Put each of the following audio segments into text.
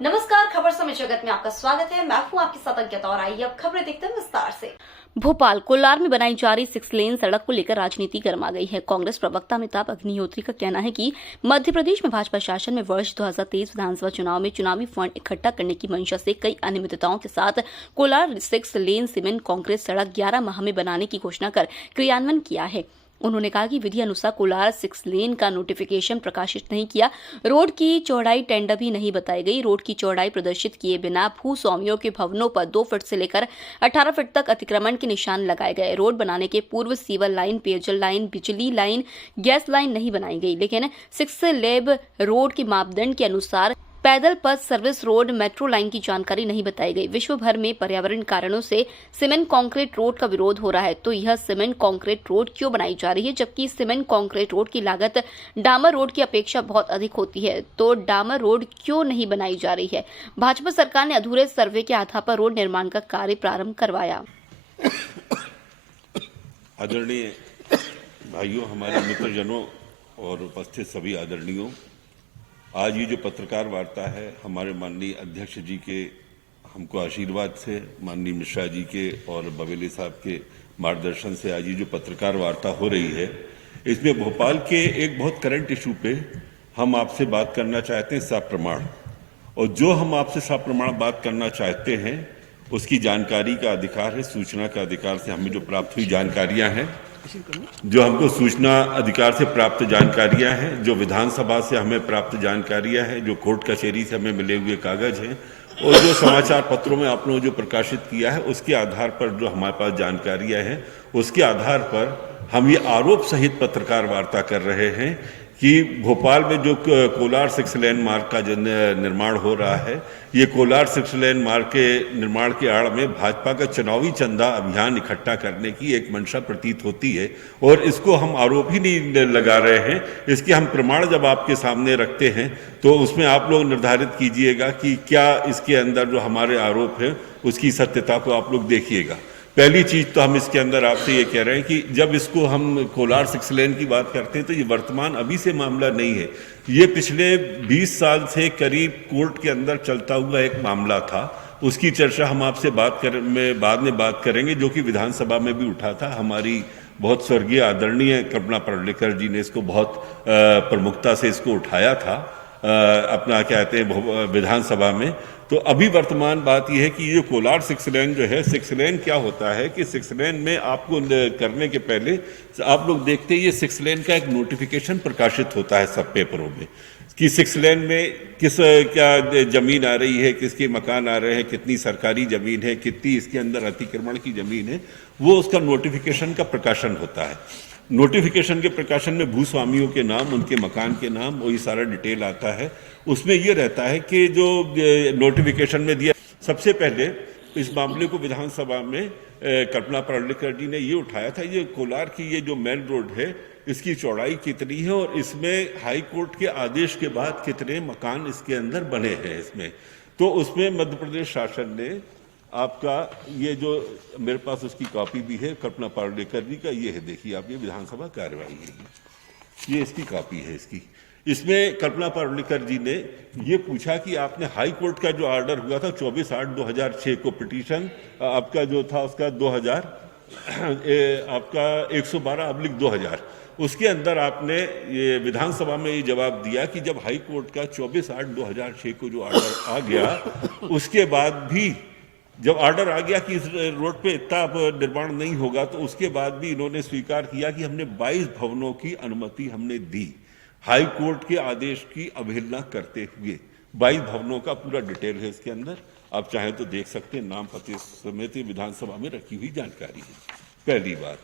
नमस्कार, खबर समय जगत में आपका स्वागत है। मैं हूं आपके साथ अंकिता और आइए अब खबरें देखते हैं विस्तार से। भोपाल कोलार में बनाई जा रही 6 लेन सड़क को लेकर राजनीति गर्मा गई है। कांग्रेस प्रवक्ता अमिताभ अग्निहोत्री का कहना है कि मध्य प्रदेश में भाजपा शासन में वर्ष 2023 विधानसभा चुनाव में चुनावी फंड इकट्ठा करने की मंशा से कई अनियमितताओं के साथ कोलार 6 लेन सीमेंट कांक्रीट सड़क 11 माह में बनाने की घोषणा कर क्रियान्वयन किया है। उन्होंने कहा कि विधि अनुसार कोलार 6 लेन का नोटिफिकेशन प्रकाशित नहीं किया। रोड की चौड़ाई टेंडर भी नहीं बताई गई। रोड की चौड़ाई प्रदर्शित किए बिना भू स्वामियों के भवनों पर 2 फीट से लेकर 18 फीट तक अतिक्रमण के निशान लगाए गए। रोड बनाने के पूर्व सीवर लाइन, पेयजल लाइन, बिजली लाइन, गैस लाइन नहीं बनाई गई, लेकिन 6 लेब रोड के मापदंड के अनुसार पैदल पथ, सर्विस रोड, मेट्रो लाइन की जानकारी नहीं बताई गई। विश्व भर में पर्यावरण कारणों से सीमेंट कंक्रीट रोड का विरोध हो रहा है, तो यह सीमेंट कंक्रीट रोड क्यों बनाई जा रही है? जबकि सीमेंट कंक्रीट रोड की लागत डामर रोड की अपेक्षा बहुत अधिक होती है, तो डामर रोड क्यों नहीं बनाई जा रही है? भाजपा सरकार ने अधूरे सर्वे के आधार पर रोड निर्माण का कार्य प्रारंभ करवाया। आदरणीय भाइयों, हमारे मित्रजनों और उपस्थित सभी आदरणीयों, आज ये जो पत्रकार वार्ता है, हमारे माननीय अध्यक्ष जी के हमको आशीर्वाद से, माननीय मिश्रा जी के और बवेली साहब के मार्गदर्शन से आज ये जो पत्रकार वार्ता हो रही है, इसमें भोपाल के एक बहुत करंट इशू पे हम आपसे बात करना चाहते हैं, सप्रमाण। और जो हम आपसे सप्रमाण बात करना चाहते हैं उसकी जानकारी का अधिकार है, सूचना का अधिकार से हमें जो प्राप्त हुई जानकारियां हैं, जो हमको सूचना अधिकार से प्राप्त जानकारियां हैं, जो विधानसभा से हमें प्राप्त जानकारियां हैं, जो कोर्ट कचहरी से हमें मिले हुए कागज हैं और जो समाचार पत्रों में आप लोगों ने जो प्रकाशित किया है, उसके आधार पर जो हमारे पास जानकारियां हैं, उसके आधार पर हम ये आरोप सहित पत्रकार वार्ता कर रहे हैं कि भोपाल में जो कोलार 6 लेन मार्ग का जो निर्माण हो रहा है, ये कोलार 6 लेन मार्ग के निर्माण के आड़ में भाजपा का चुनावी चंदा अभियान इकट्ठा करने की एक मंशा प्रतीत होती है। और इसको हम आरोप ही नहीं लगा रहे हैं, इसके हम प्रमाण जब आपके सामने रखते हैं तो उसमें आप लोग निर्धारित कीजिएगा कि क्या इसके अंदर जो हमारे आरोप हैं उसकी सत्यता को आप लोग देखिएगा। पहली चीज तो हम इसके अंदर आपसे ये कह रहे हैं कि जब इसको हम कोलार 6 लेन की बात करते हैं तो ये वर्तमान अभी से मामला नहीं है, ये पिछले 20 साल से करीब कोर्ट के अंदर चलता हुआ एक मामला था। उसकी चर्चा हम आपसे बाद में बात करेंगे, जो कि विधानसभा में भी उठा था। हमारी बहुत स्वर्गीय आदरणीय कल्पना परुलेकर जी ने इसको बहुत प्रमुखता से इसको उठाया था अपना कहते हैं विधानसभा में। तो अभी वर्तमान बात यह है कि ये कोलार 6 लेन जो है, 6 लेन क्या होता है कि 6 लेन में आपको करने के पहले आप लोग देखते हैं ये 6 लेन का एक नोटिफिकेशन प्रकाशित होता है सब पेपरों में कि 6 लेन में किस क्या जमीन आ रही है, किसके मकान आ रहे हैं, कितनी सरकारी जमीन है, कितनी इसके अंदर अतिक्रमण की जमीन है, वो उसका नोटिफिकेशन का प्रकाशन होता है। नोटिफिकेशन के प्रकाशन में भूस्वामियों के नाम, उनके मकान के नाम, वही सारा डिटेल आता है। उसमें ये रहता है कि जो नोटिफिकेशन में दिया, सबसे पहले इस मामले को विधानसभा में कल्पना परुलेकर जी ने ये उठाया था, ये कोलार की ये जो मेन रोड है इसकी चौड़ाई कितनी है और इसमें हाई कोर्ट के आदेश के बाद कितने मकान इसके अंदर बने हैं इसमें। तो उसमें मध्य प्रदेश शासन ने आपका ये जो मेरे पास उसकी कॉपी भी है कल्पना परुलेकर जी का, ये है देखिए आप, ये विधानसभा कार्यवाही है, ये इसकी कॉपी है इसकी। इसमें कल्पना परुलेकर जी ने ये पूछा कि आपने हाई कोर्ट का जो ऑर्डर हुआ था 24/8/2006 को, पिटीशन आपका जो था उसका 2000 आपका 112/2000, उसके अंदर आपने ये विधानसभा में ये जवाब दिया कि जब हाई कोर्ट का 24/8/2006 को जो ऑर्डर आ गया, उसके बाद भी जब ऑर्डर आ गया कि इस रोड पे इतना निर्माण नहीं होगा, तो उसके बाद भी इन्होंने स्वीकार किया कि हमने 22 भवनों की अनुमति हमने दी हाई कोर्ट के आदेश की अवहेलना करते हुए। 22 भवनों का पूरा डिटेल है इसके अंदर, आप चाहें तो देख सकते हैं, नाम पते समेत विधानसभा में रखी हुई जानकारी है। पहली बात।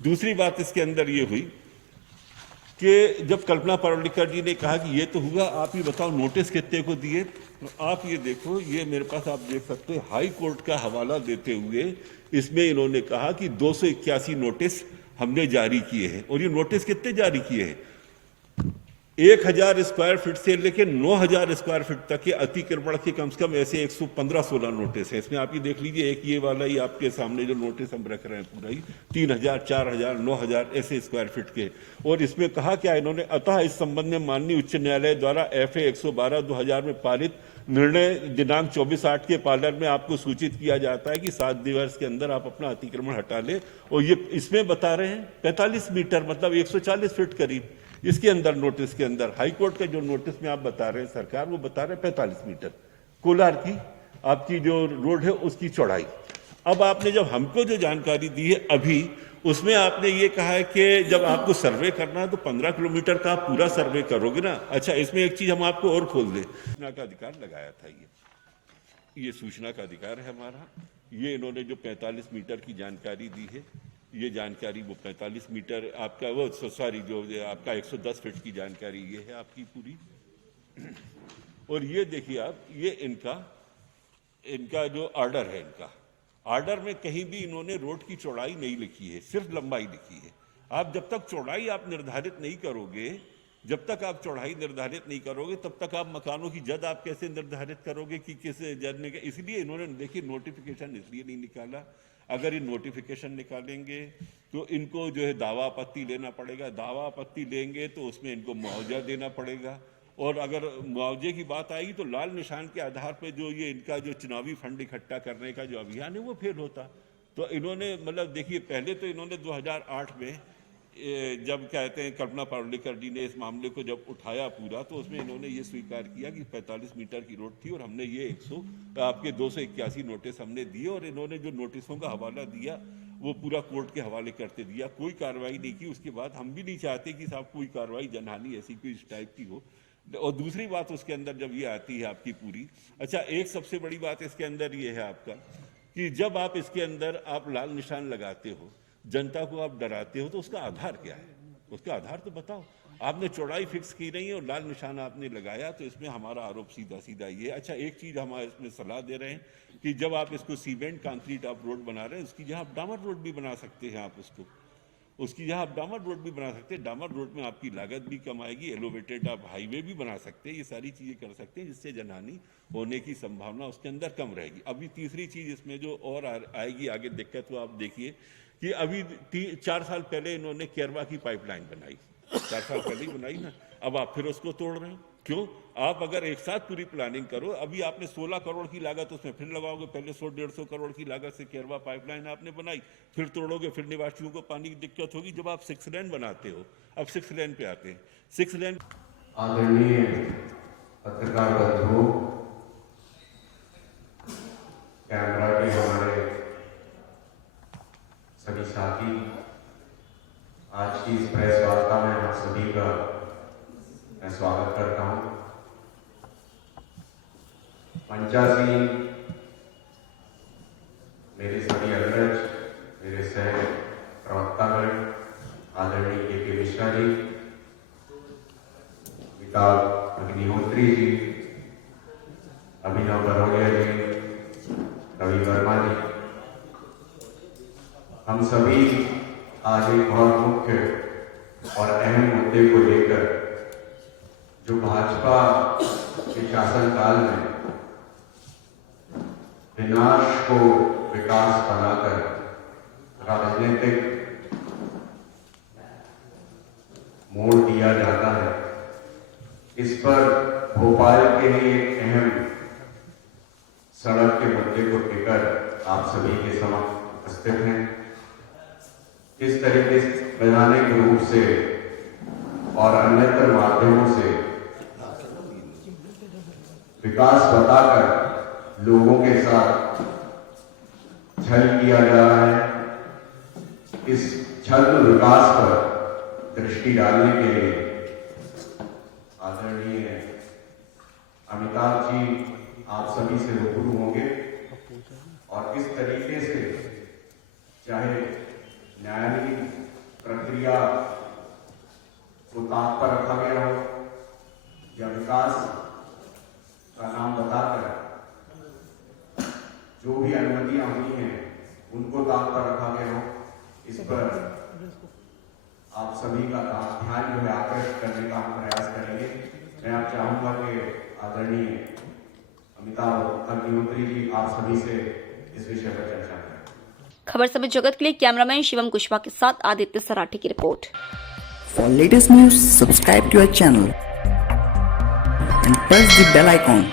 दूसरी बात इसके अंदर ये हुई कि जब कल्पना परुलेकर जी ने कहा कि ये तो हुआ, आप ये बताओ नोटिस कितने को दिए, तो आप ये देखो, ये मेरे पास आप देख सकते हैं हाई कोर्ट का हवाला देते हुए इसमें इन्होंने कहा कि 281 नोटिस हमने जारी किए हैं। और ये नोटिस कितने जारी किए हैं? 1000 स्क्वायर फीट से लेकर 9000 स्क्वायर फीट तक के अतिक्रमण के कम से कम ऐसे 115-16 नोटिस है इसमें। आप ये देख लीजिए, एक ये वाला ही आपके सामने जो नोटिस हम रख रहे हैं पूरा ही 3000, 4000, 9000 ऐसे स्क्वायर फीट के। और इसमें कहा क्या इन्होंने, अतः इस संबंध में माननीय उच्च न्यायालय द्वारा FA 112/2000 में पारित निर्णय दिनांक 24/8 के पालन में आपको सूचित किया जाता है कि 7 दिवस के अंदर आप अपना अतिक्रमण हटा लें। और ये इसमें बता रहे हैं 45 मीटर मतलब 140 फीट करीब, इसके अंदर नोटिस के अंदर हाईकोर्ट के जो नोटिस में आप बता रहे हैं सरकार, वो बता रहे हैं 45 मीटर कोलार की आपकी जो रोड है उसकी चौड़ाई। अब आपने जब हमको जो जानकारी दी है अभी, उसमें आपने ये कहा है कि जब आपको सर्वे करना है तो 15 किलोमीटर का आप पूरा सर्वे करोगे ना। अच्छा, इसमें एक चीज हम आपको और खोल दें, सूचना का अधिकार लगाया था, ये सूचना का अधिकार है हमारा। ये इन्होंने जो 45 मीटर की जानकारी दी है, ये जानकारी वो 45 मीटर आपका वो सॉरी जो आपका 110 फीट की जानकारी ये है आपकी पूरी। और ये देखिए आप, ये इनका जो ऑर्डर है, इनका ऑर्डर में कहीं भी इन्होंने रोड की चौड़ाई नहीं लिखी है, सिर्फ लंबाई लिखी है। आप जब तक चौड़ाई आप निर्धारित नहीं करोगे, जब तक आप चौड़ाई निर्धारित नहीं करोगे, तब तक आप मकानों की जद आप कैसे निर्धारित करोगे कि किस जद में। इसलिए इन्होंने देखिए नोटिफिकेशन इसलिए नहीं निकाला। अगर ये नोटिफिकेशन निकालेंगे तो इनको जो है दावा आपत्ति लेना पड़ेगा, दावा आपत्ति लेंगे तो उसमें इनको मुआवजा देना पड़ेगा। और अगर मुआवजे की बात आएगी तो लाल निशान के आधार पर जो ये इनका जो चुनावी फंड इकट्ठा करने का जो अभियान है वो फेल होता। तो इन्होंने मतलब देखिए, पहले तो इन्होंने 2008 में जब कहते हैं कल्पना पावलेकर जी ने इस मामले को जब उठाया पूरा, तो उसमें इन्होंने ये स्वीकार किया कि 45 मीटर की रोड थी और हमने ये 281 नोटिस हमने दिए और इन्होंने जो नोटिसों का हवाला दिया वो पूरा कोर्ट के हवाले करते दिया, कोई कार्रवाई नहीं की। उसके बाद हम भी नहीं चाहते कि साहब कोई कार्रवाई जनहानि ऐसी कोई इस टाइप की हो। और दूसरी बात उसके अंदर जब ये आती है आपकी पूरी, अच्छा एक सबसे बड़ी बात इसके अंदर ये है आपका कि जब आप इसके अंदर आप लाल निशान लगाते हो, जनता को आप डराते हो, तो उसका आधार क्या है, उसका आधार तो बताओ। आपने चौड़ाई फिक्स की नहीं है और लाल निशान आपने लगाया, तो इसमें हमारा आरोप सीधा सीधा ये। अच्छा, एक चीज हम इसमें सलाह दे रहे हैं कि जब आप इसको सीमेंट कंक्रीट आप रोड बना रहे हैं, उसकी जगह आप डामर रोड भी बना सकते हैं, आप उसकी जगह आप डामर रोड भी बना सकते हैं। डामर रोड में आपकी लागत भी कम आएगी, एलोवेटेड आप हाईवे भी बना सकते हैं, ये सारी चीजें कर सकते हैं जिससे जनहानि होने की संभावना उसके अंदर कम रहेगी। अभी तीसरी चीज इसमें जो और आएगी आगे दिक्कत, वो आप देखिए कि अभी 4 साल पहले इन्होंने केरवा की पाइपलाइन बनाई, 4 साल पहले ही बनाई ना, अब आप फिर उसको तोड़ रहे हो। क्यों? आप अगर एक साथ पूरी प्लानिंग करो, अभी आपने 16 करोड़ की लागत उसमें फिर लगाओगे, पहले 100-150 करोड़ की लागत से केरवा पाइपलाइन आपने बनाई, फिर तोड़ोगे, फिर निवासियों को पानी की दिक्कत होगी। जब आप 6 लेन बनाते हो, अब 6 लेन पे आते हैं, 6 लेन। आदरणीय पत्रकार बंधु, कैमरा के हमारे सभी साथी, आज की इस प्रेस वार्ता में आप सभी का मैं स्वागत करता हूं। मंचासीन मेरे सभी अग्रज, मेरे सह प्रवक्तागण, आदरणीय के मिश्रा जी, अमिताभ अग्निहोत्री जी, अभिनव बरोड़िया जी, रवि वर्मा जी, हम सभी आज एक बहुत मुख्य और अहम मुद्दे को लेकर जो भाजपा के शासनकाल में विनाश को विकास बनाकर राजनीतिक मोड़ दिया जाता है, इस पर भोपाल के ही एक अहम सड़क के मुद्दे को लेकर आप सभी के समक्ष उपस्थित हैं। किस तरीके से वैधानिक रूप से और अन्यत्र माध्यमों से विकास बताकर लोगों के साथ छल किया जा रहा है, इस छल विकास पर दृष्टि डालने के लिए आदरणीय अमिताभ जी आप सभी से रूबरू होंगे और किस तरीके से चाहे न्यायालयीन प्रक्रिया को ताक पर रखा गया हो या विकास का नाम बताकर जो भी अनुमतियां हुई हैं उनको ताक पर रखा गया हो, इस पर आप सभी का ध्यान जो है आकर्षित करने का हम प्रयास करेंगे। मैं आप चाहूंगा कि आदरणीय अमिताभ अग्निहोत्री जी आप सभी से इस विषय पर चर्चा करें। खबर समय जगत के लिए कैमरामैन शिवम कुशवाहा के साथ आदित्य सराठी की report. For latest news, subscribe to our channel and press the bell icon.